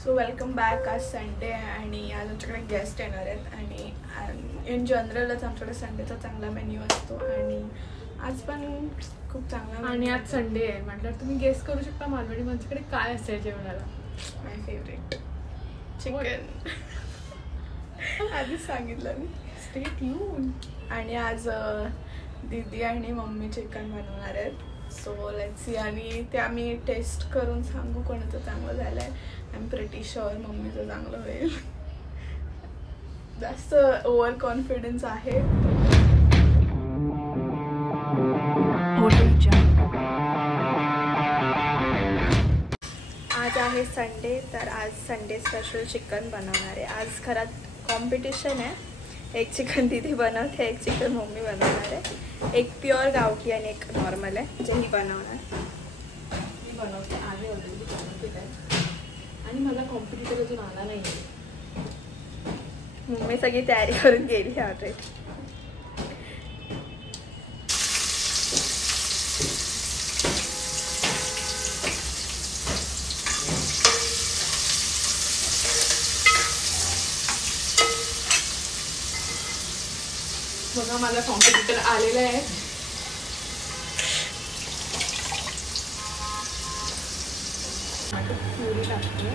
So welcome back. आज Sunday आहे आणि आज आमच्याकडे गेस्ट येणार आहेत आणि इन जनरलच आमच्याकडे संडेचा चांगला मेन्यू असतो आणि आज पण खूप चांगला. आणि आज संडे आहे म्हटल्यावर तुम्ही गेस करू शकता मालवणी माझ्याकडे काय असेल जेवणाला. माय फेवरेट चिकन. आधीच सांगितलं मी. Stay tune. आणि आज दीदी आणि मम्मी चिकन बनवणार आहेत. So let's see. आणि ते आम्ही टेस्ट करून सांगू कोणाचं चांगलं झालं आहे. आय एम प्रिटी शुअर मम्मीचं चांगलं होईल. जास्त ओव्हर कॉन्फिडन्स आहे. आज आहे संडे, तर आज संडे स्पेशल चिकन बनवणार आहे. आज घरात कॉम्पिटिशन आहे. एक चिकन दीदी बनवते, एक चिकन मम्मी बनवणार आहे. एक प्युअर गावठी आणि एक नॉर्मल आहे जे ही बनवणार. मी बनवते आले ऑलरेडी बनवते काय आणि मला कॉम्पिटिटर अजून आला नाही आहे. मम्मी सगळी तयारी करून गेली ऑलरेडी. बघा मला कॉम्पिटिटर आलेला आहे. प्युरी टाकते.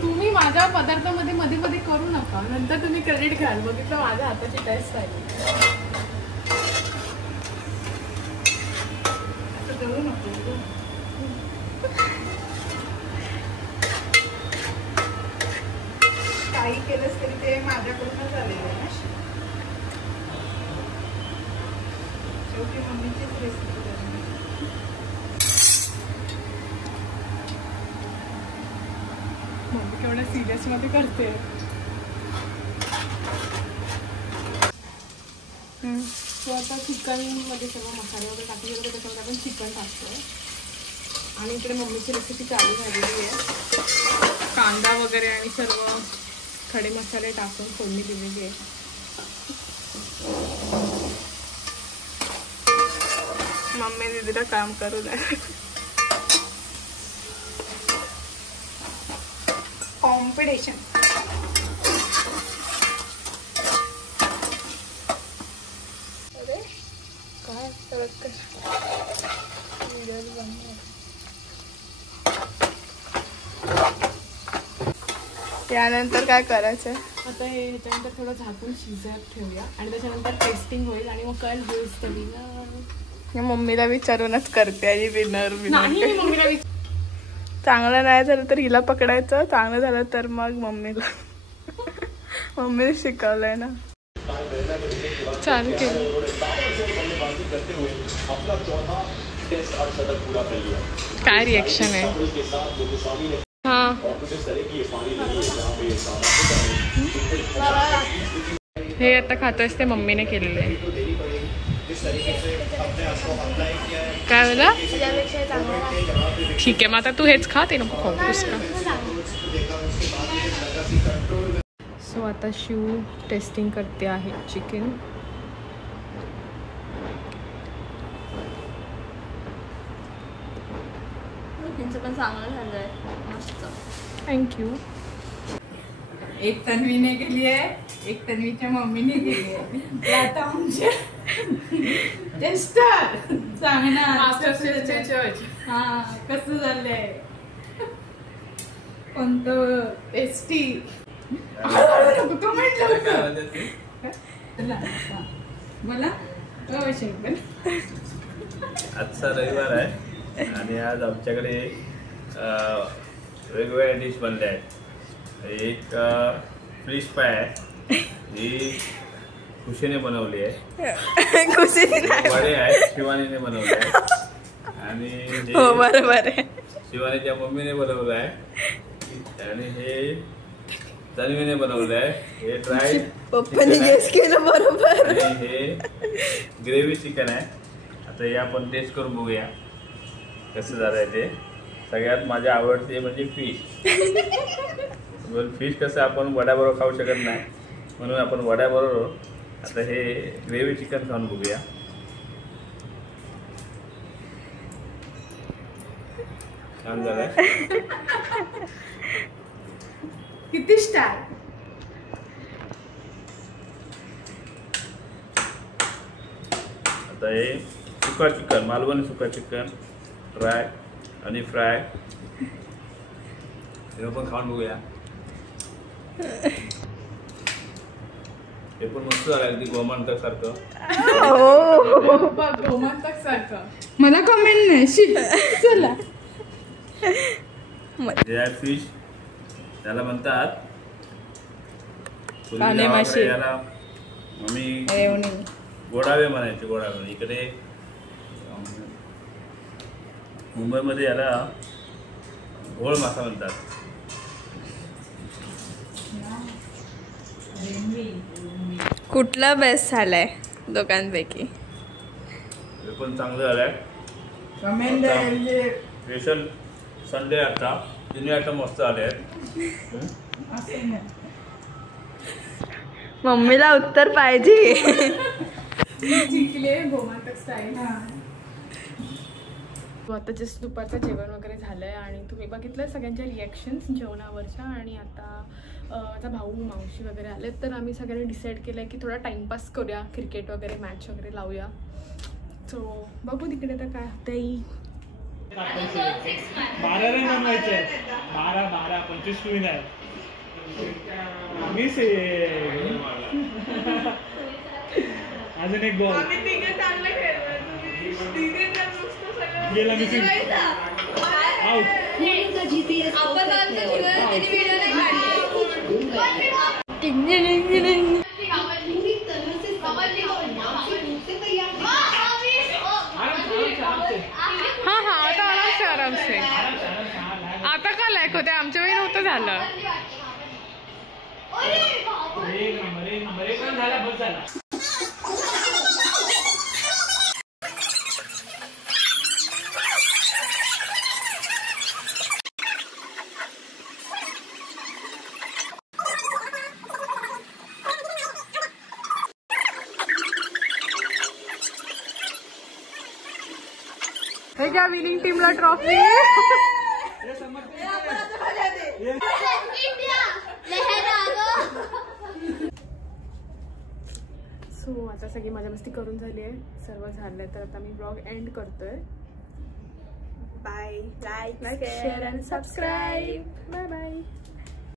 तुम्ही माझ्या पदार्थामध्ये मध्ये मध्ये करू नका, नंतर तुम्ही क्रेडिट घ्याल. बघितलं माझ्या हाताची टेस्ट आहे. करू नको. काही केलंच तरी ते माझ्याकडूनच आलेलं आहे. शेवटी मम्मीचीच रेसिपी. मम्मी केवढ्या सिरियस मध्ये करते. तो आता चिकन मध्ये सर्व मसाले वगैरे टाकले वगैरे त्याच्यामध्ये आपण चिकन टाकतोय. आणि इकडे मम्मीची रेसिपी चालू झालेली आहे. कांदा वगैरे आणि सर्व खडे मसाले टाकून फोडणी दिलेली आहे. मम्मी दीदीला काम करू द्या. कॉम्पिटिशन. अरे काय त्यानंतर काय करायचं. आता हे ह्याच्यानंतर थोडं झाकून शिजत ठेवूया आणि त्याच्यानंतर टेस्टिंग होईल आणि मग कळेल हेच तरी ना. मम्मीला विचारूनच करते आणि विनर नाही. मम्मीला चांगलं नाही झालं तर हिला पकडायचं, चांगलं झालं तर मग मम्मीला. मम्मीने शिकवलंय ना. चालू केलं. काय रिएक्शन आहे. हा हे आता खातोयस ते मम्मीने केलेलं आहे. काय बोला. ठीक आहे मग आता तू हेच खा, ते नको खाऊस का. सो आता शिव टेस्टिंग करते आहे चिकन. पण चांगलं झालंय, मस्त. थँक्यू. एक तन्वीने केली आहे, एक तन्वीच्या मम्मीने केली आहे. आता आमचे टेस्टर सांगणार हा कसं झालंय, कोणतं टेस्टी. तू म्हटलं मला आजचा रविवार आहे आणि आज आमच्याकडे वेगवेगळ्या डिश बनल्या आहेत. एक फिश फ्राय आहे, ही खुशीने बनवली आहे. वडे आहेत, शिवानीने बनवले आहे. आणि बरोबर आहे, शिवानीच्या मम्मीने बनवलं आहे. आणि हे तन्वीने बनवलं आहे. हे ड्राय पप्पाने गेस केलं बरोबर. आणि हे ग्रेव्ही चिकन आहे. आता हे आपण टेस्ट करून बघूया कसं झालंय ते. सगळ्यात माझी आवडती म्हणजे फिश. फिश कसं आपण वड्याबरोबर खाऊ शकत नाही, म्हणून आपण वड्याबरोबर आता हे ग्रेव्ही चिकन खाऊन बघूया. छान झालं. किती स्टार. आता हे सुका चिकन, मालवणी सुका चिकन ड्राय आणि फ्राय हे पण खाऊन बघूया. हे पण मस्त झालं, अगदी गोमांतक सारखं. गोमांतक सारखं. मला कमेंट नाही. चला जे आहे फिश त्याला म्हणतात काने मासे. याला आम्ही गोडावे म्हणायचे. गोडावे इकडे मुंबईमध्ये याला घोळ मासा म्हणतात. कुठला बेस्ट झालाय दोघांपैकी? हे पण चांगलं झालंय. स्पेशल संडे आता तिन्ही आयटम मस्त आले आहेत. मम्मीला उत्तर पाहिजे. जिंकले गोमांतक स्टाईल. आता जस्ट दुपारचं जेवण वगैरे झालंय आणि तुम्ही बघितलं सगळ्यांच्या रिॲक्शन्स जेवणावरच्या. आणि आता माझा भाऊ मावशी वगैरे आले, तर आम्ही सगळ्यांनी डिसाईड केलं आहे की थोडा टाइमपास करूया, क्रिकेट वगैरे मॅच वगैरे लावूया. सो बघू तिकडे तर काय होतंय. 12 रन बनवायचे. 12 25 क्वीन आहे. 20 अजून एक बॉल गेला मिसिंग. आउट. हा हा आता आराम से. आता का लायक होते, आमच्या वेळी नव्हतं झालं. एक नंबर 1 रन झाला, बस झाला. हे घ्या विनिंग टीमला ट्रॉफी. सो आता सगळी मजा मस्ती करून झाली आहे, सर्व झालंय, तर आता मी ब्लॉग एंड करतोय. बाय. लाईक शेअर आणि सबस्क्राईब. Bye bye.